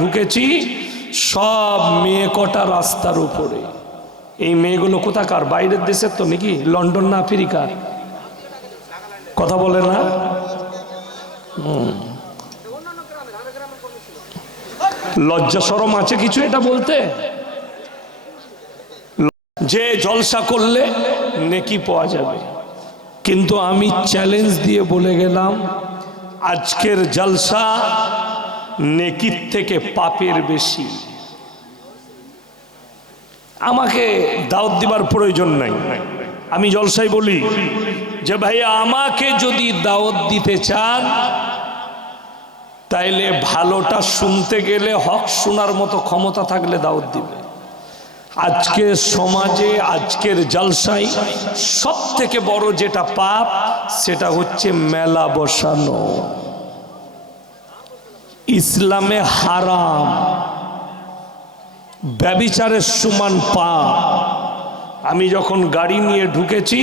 ঢুকেছি সব মেয়ে কটা রাস্তার উপরে। এই মেয়েগুলো কোথাকার? বাইরের দেশের তো নাকি? লন্ডন না আফ্রিকার? কথা বলে না। লজ্জা শরম আছে কিছু এটা বলতে? যে জলসা করলে নেকি পাওয়া যাবে, কিন্তু আমি চ্যালেঞ্জ দিয়ে বলে গেলাম আজকের জলসা নেকির থেকে পাপের বেশি। আমাকে দাওয়াত দিবার প্রয়োজন নাই। আমি জলসায় বলি যে ভাই আমাকে যদি দাওয়াত দিতে চান তাইলে ভালোটা শুনতে গেলে হক শোনার মতো ক্ষমতা থাকলে দাওয়াত দিবে। আজকের সমাজে আজকের জলসায় সব থেকে বড় যেটা পাপ সেটা হচ্ছে মেলা বসানো। ইসলামে হারাম, ব্যভিচারের সমান পাপ। আমি যখন গাড়ি নিয়ে ঢুকেছি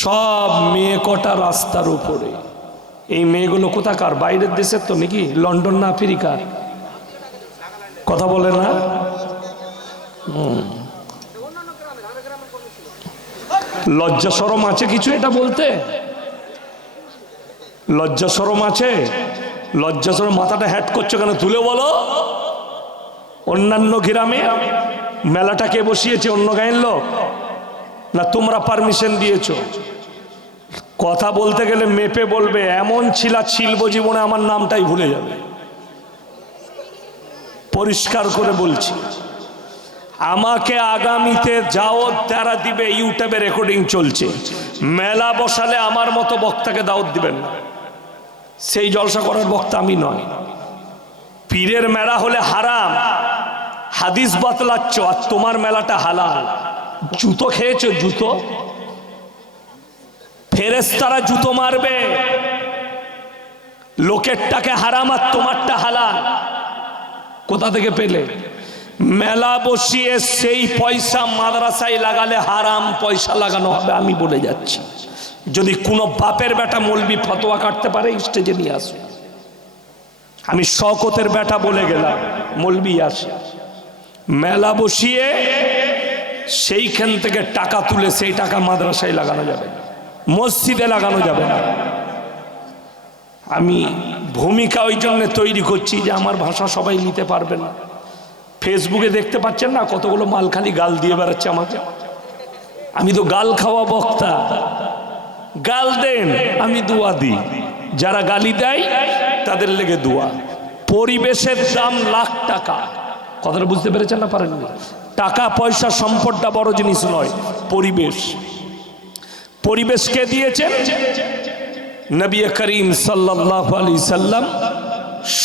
সব মেয়ে কটা রাস্তার উপরে। এই মেয়েগুলো কোথাকার? বাইরের দেশের তো নাকি? লন্ডন না আফ্রিকার? কথা বলে না। লজ্জা শরম আছে কিছু এটা বলতে? লজ্জা শরম আছে? লজ্জা শরম মাথাটা হ্যাট করছো কেন? তুলে বলো। অন্যান্য গ্রামে মেলাটা কে বসিয়েছে? অন্য গায়ের লোক না তোমরা পারমিশন দিয়েছো? কথা বলতে গেলে মেপে বলবে। এমন ছিলা ছিলব জীবনে আমার নামটাই ভুলে যাবে। পরিষ্কার করে বলছি, আমাকে আগামীতে যাও তারা দিবে। ইউটিউবে রেকর্ডিং চলছে। মেলা বসালে আমার মতো বক্তাকে দাওয়াত দিবেন না। সেই জলসা করার বক্তা আমি নয়। পীরের মেলা হলে হারাম, হাদিস বাতলাচ্ছ, আর তোমার মেলাটা হালাল। জুতো খেয়েছো? জুতো ফেরেশতারা জুতো মারবে। লোকেরটাকে হারাম আর তোমারটা হালাল। কোথা থেকে পেলে? মেলা বসিয়ে সেই পয়সা মাদ্রাসায় লাগালে হারাম পয়সা লাগানো হবে। আমি বলে যাচ্ছি, যদি কোনো বাপের বেটা মৌলবি ফতোয়া কাটতে পারে স্টেজে নিয়ে আসে। আমি শওকতের বেটা বলে গেলাম, মৌলবি আসে। মেলা বসিয়ে সেইখান থেকে টাকা তুলে সেই টাকা মাদ্রাসায় লাগানো যাবে না, মসজিদে লাগানো যাবে না। আমি ভূমিকা ওই জন্য তৈরি করছি যে আমার ভাষা সবাই নিতে পারবে না। ফেসবুকে দেখতে পাচ্ছেন না কতগুলো মাল খালি গাল দিয়ে বেড়াচ্ছে আমাকে। আমি তো গাল খাওয়া বক্তা। গাল দেন, আমি দোয়া দিই। যারা গালি দেয় তাদের লেগে দোয়া। পরিবেশের দাম লাখ টাকা। কথাটা বুঝতে পেরেছেন না? পারেননি? টাকা পয়সা সম্পদটা বড় জিনিস নয়, পরিবেশ। পরিবেশকে দিয়েছেন নবী করিম সাল্লাল্লাহু আলাইহি সাল্লাম।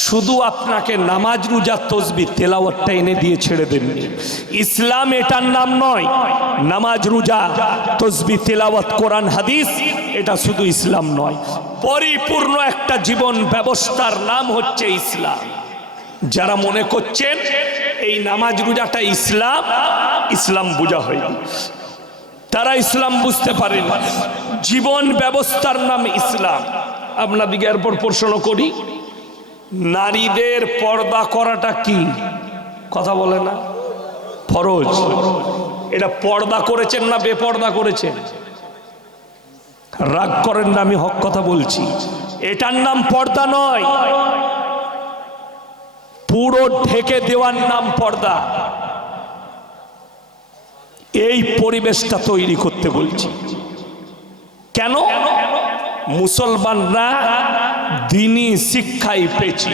শুধু আপনাকে নামাজ রোজা তসবিহ তেলাওয়াতটা এনে দিয়ে ছেড়ে দেন। ইসলাম এটার নাম নয়। নামাজ রোজা তসবিহ তেলাওয়াত কোরআন হাদিস এটা শুধু ইসলাম নয়, পরিপূর্ণ একটা জীবন ব্যবস্থার নাম হচ্ছে ইসলাম। যারা মনে করছেন এই নামাজ রোজাটা ইসলাম, ইসলাম বোঝা হয়নি, তারা ইসলাম বুঝতে পারেন। জীবন ব্যবস্থার নাম ইসলাম। আপনাদিকে এরপর প্রশ্ন করি, নারীদের পর্দা করাটা কি? কথা বলে না। ফরজ। এটা পর্দা করেছেন না বেপর্দা করেছেন? রাগ করেন না, আমি হক কথা বলছি। এটার নাম পর্দা নয়, পুরো ঢেকে দেওয়ার নাম পর্দা। এই পরিবেশটা তৈরি করতে বলছি। কেন? মুসলমানরা দ্বীনি শিক্ষায় পেয়েছি।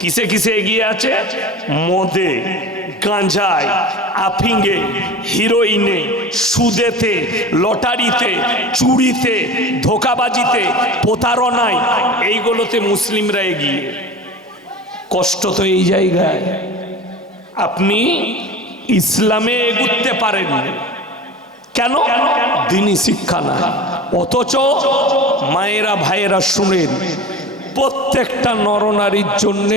কিসে কিসে এগিয়ে আছে? মদে, গাঁজায়, আফিংয়ে, হিরোইনে, সুদেতে, লটারিতে, চুরিতে, ধোকাবাজিতে, প্রতারণায়, এইগুলোতে মুসলিমরা এগিয়ে। কষ্ট তো এই জায়গায়। আপনি ইসলামে এগুতে পারেন কেন? দ্বীনি শিক্ষা না। অথচ মায়েরা ভাইয়েরা শুনেন, প্রত্যেকটা নরনারীর জন্য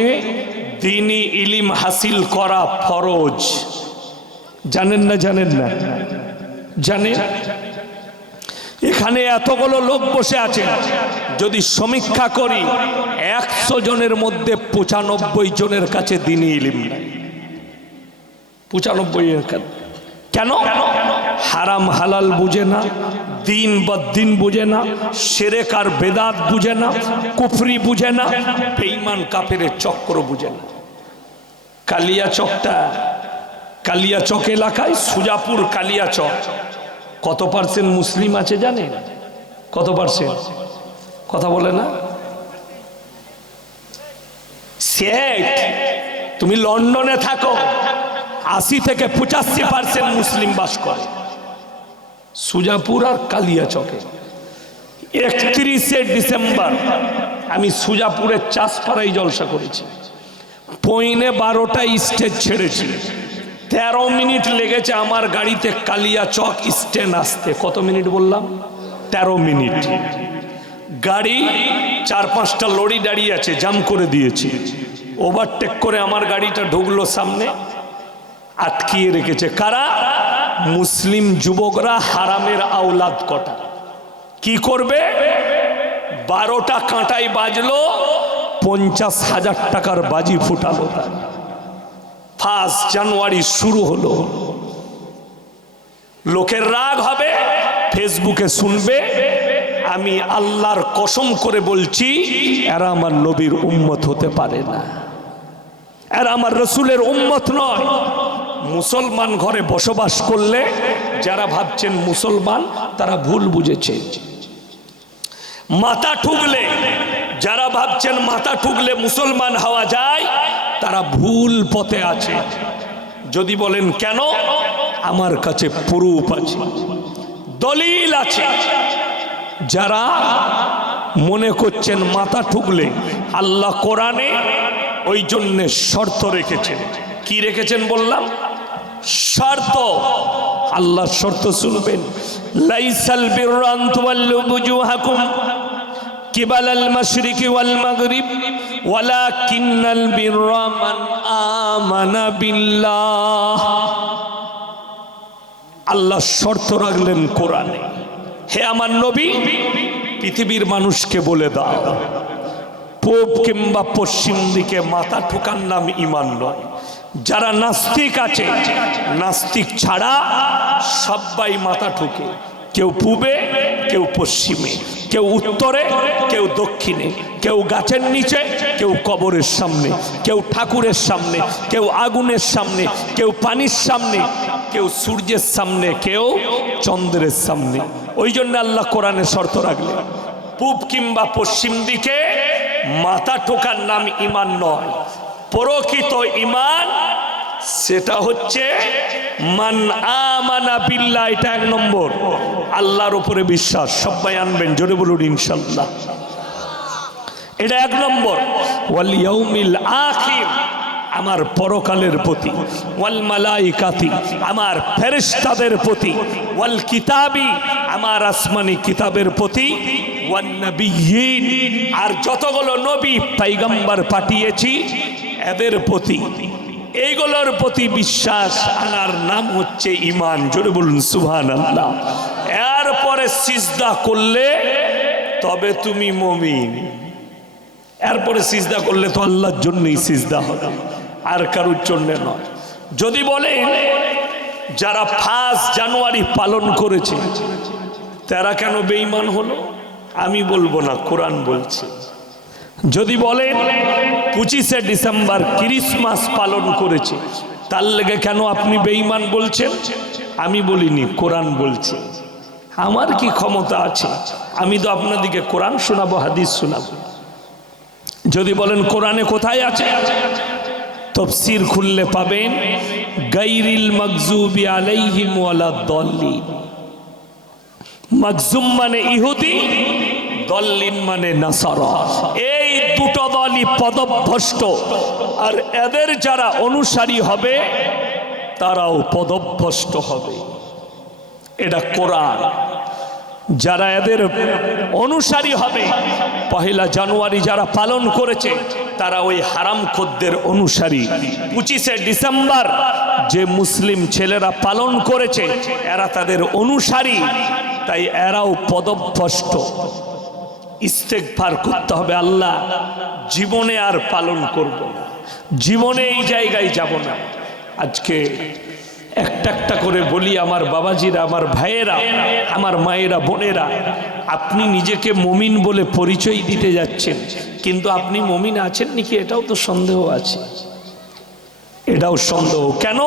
দ্বীনি ইলম হাসিল করা ফরজ। জানেন না? জানেন না? জানেন? এখানে এখানে এতগুলো লোক বসে আছে, যদি সমীক্ষা করি 100 জনের মধ্যে 95 জনের কাছে দ্বীনি ইলম নাই। 95 এর কাছে। কেন? হারাম হালাল বুঝে না, দিন বদ্দিন বুঝে না, শিরক আর বেদাত বুঝে না, কুফরি বুঝে না, বেঈমান কাফেরের চক্র বুঝে না। কালিয়াচক এলাকায়, সুজাপুর কালিয়াচক, কত পার্সেন্ট মুসলিম আছে জানেন? কত পার্সেন্ট? কথা বলে না। তুমি লন্ডনে থাকো, 80 থেকে 85% মুসলিম বাস করে সুজাপুর আর কালিয়াচকে। 31শে ডিসেম্বর আমি সুজাপুরের চাষপাড়ায় জলসা করেছি। 11:15 স্টেজ ছেড়েছি, 13 মিনিট লেগেছে আমার গাড়িতে কালিয়াচক স্ট্যান্ড আসতে। কত মিনিট বললাম? 13 মিনিট। গাড়ি 4-5টা লরি দাঁড়িয়ে আছে, জাম করে দিয়েছে। ওভারটেক করে আমার গাড়িটা ঢুকলো সামনে, আটকিয়ে রেখেছে কারা? মুসলিম যুবকরা, হারামের আওলাদ কটা। কি করবে? 12টা কাঁটাই বাজলো, 50,000 টাকার বাজি ফুটালো। 1 জানুয়ারি শুরু হলো। লোকের রাগ হবে, ফেসবুকে শুনবে। আমি আল্লাহর কসম করে বলছি, এরা আমার নবীর উম্মত হতে পারে না, এরা আমার রসুলের উম্মত নয়। মুসলমান ঘরে বসবাস করলে যারা ভাবছেন মুসলমান, তারা ভুল বুঝেছে। মাথা ঠুকলে, যারা ভাবছেন মাথা ঠুকলে মুসলমান হওয়া যায়, তারা ভুল পথে আছে। যদি বলেন কেন, আমার কাছে প্রুফ আছে, দলিল আছে। যারা মনে করছেন মাথা ঠুকলে, আল্লাহ কোরআনে ওই জন্য শর্ত রেখেছেন। কি রেখেছেন বললাম? শর্ত। আল্লাহ শর্ত শুনবেন। লাইসাল বিররা আন তুওয়াল্লু বুজুহাকুম কিবালাল মাশরিকি ওয়াল মাগরিব ওয়ালাকিন্নাল বিররা মান আমানা বিল্লাহ। আল্লাহ শর্ত রাখলেন কোরআনে। হে আমার নবী, পৃথিবীর মানুষকে বলে দাও, পূব কিংবা পশ্চিম দিকে মাথা ঠুকার নাম ঈমান নয়। যারা নাস্তিক আছে, নাস্তিক ছাড়া সবাই মাথা ঠুকে। কেউ পূবে, কেউ পশ্চিমে, কেউ উত্তরে, কেউ দক্ষিণে, কেউ গাছের নিচে, কেউ কবরের সামনে, কেউ ঠাকুরের সামনে, কেউ আগুনের সামনে, কেউ পানির সামনে, কেউ সূর্যের সামনে, কেউ চন্দ্রের সামনে। ওই জন্য আল্লাহ কোরআনে শর্ত রাখলেন, পূব কিংবা পশ্চিম দিকে মাথা ঠোকার নাম ঈমান নয়। প্রকৃত ঈমান সেটা হচ্ছে মান আমানা বিল্লাহ। এটা 1 নম্বর, আল্লাহর উপরে বিশ্বাস। সবাই আনবেন, জোরে বলুন ইনশাআল্লাহ। এটা 1 নম্বর। ওয়াল ইয়াউমিল আখির, আমার পরকালের প্রতি। ওয়াল মালাইকাতি, আমার ফেরেশতাদের প্রতি। ওয়াল কিতাবি, আমার আসমানি কিতাবের প্রতি। ওয়ান নবিয়্যিন, আর যতগুলো নবী পয়গম্বর পাঠিয়েছি এদের প্রতি। এইগুলোর প্রতি বিশ্বাস আনার নাম হচ্ছে ঈমান। জোরে বলুন সুবহানাল্লাহ। এরপরে সিজদা করলে তবে তুমি মুমিন। এরপরে সিজদা করলে তো আল্লাহর জন্যই সিজদা হবে, আর কারোর জন্য নয়। যদি বলেন যারা 1 জানুয়ারি পালন করেছে তারা কেন বেঈমান হলো, আমি বলবো না, কোরআন বলছে। যদি বলেন 25শে ডিসেম্বর ক্রিসমাস পালন করেছে, তার লেগে কেন আপনি বেঈমান বলছেন, আমি বলিনি, কোরআন বলছে। আমার কি ক্ষমতা আছে? আমি তো আপনাদেরকে কোরআন শোনাবো, হাদিস শোনাবো। যদি বলেন কোরআনে কোথায় আছে, তাফসীর খুললে পাবেন গায়রিল মাগজুবি আলাইহিম ওয়ালাদ-দাল্লিন। মাগজুম মানে ইহুদি, দল্লিন মানে নাসারা। এই দুটো দলই পদভ্রষ্ট, আর এদের যারা অনুসারী হবে তারাও পদভ্রষ্ট হবে। এটা কোরআন। যারা এদের অনুসারী হবে, 1 জানুয়ারি যারা পালন করেছে তারা ওই হারামখোরদের অনুসারী। 25শে ডিসেম্বর যে মুসলিম ছেলেরা পালন করেছে এরা তাদের অনুসারী। তাই এরাও পদভ্রষ্ট। ইস্তেগফার করতে হবে, আল্লাহ জীবনে আর পালন করব না, জীবনে এই জায়গায় যাব না। আজকে একটা একটা করে বলি, আমার বাবাজিরা, আমার ভাইয়েরা, আমার মায়েরা, বোনেরা, আপনি নিজেকে মুমিন বলে পরিচয় দিতে যাচ্ছেন, কিন্তু আপনি মুমিন আছেন নাকি এটাও তো সন্দেহ আছে, এটাও সন্দেহ। কেন?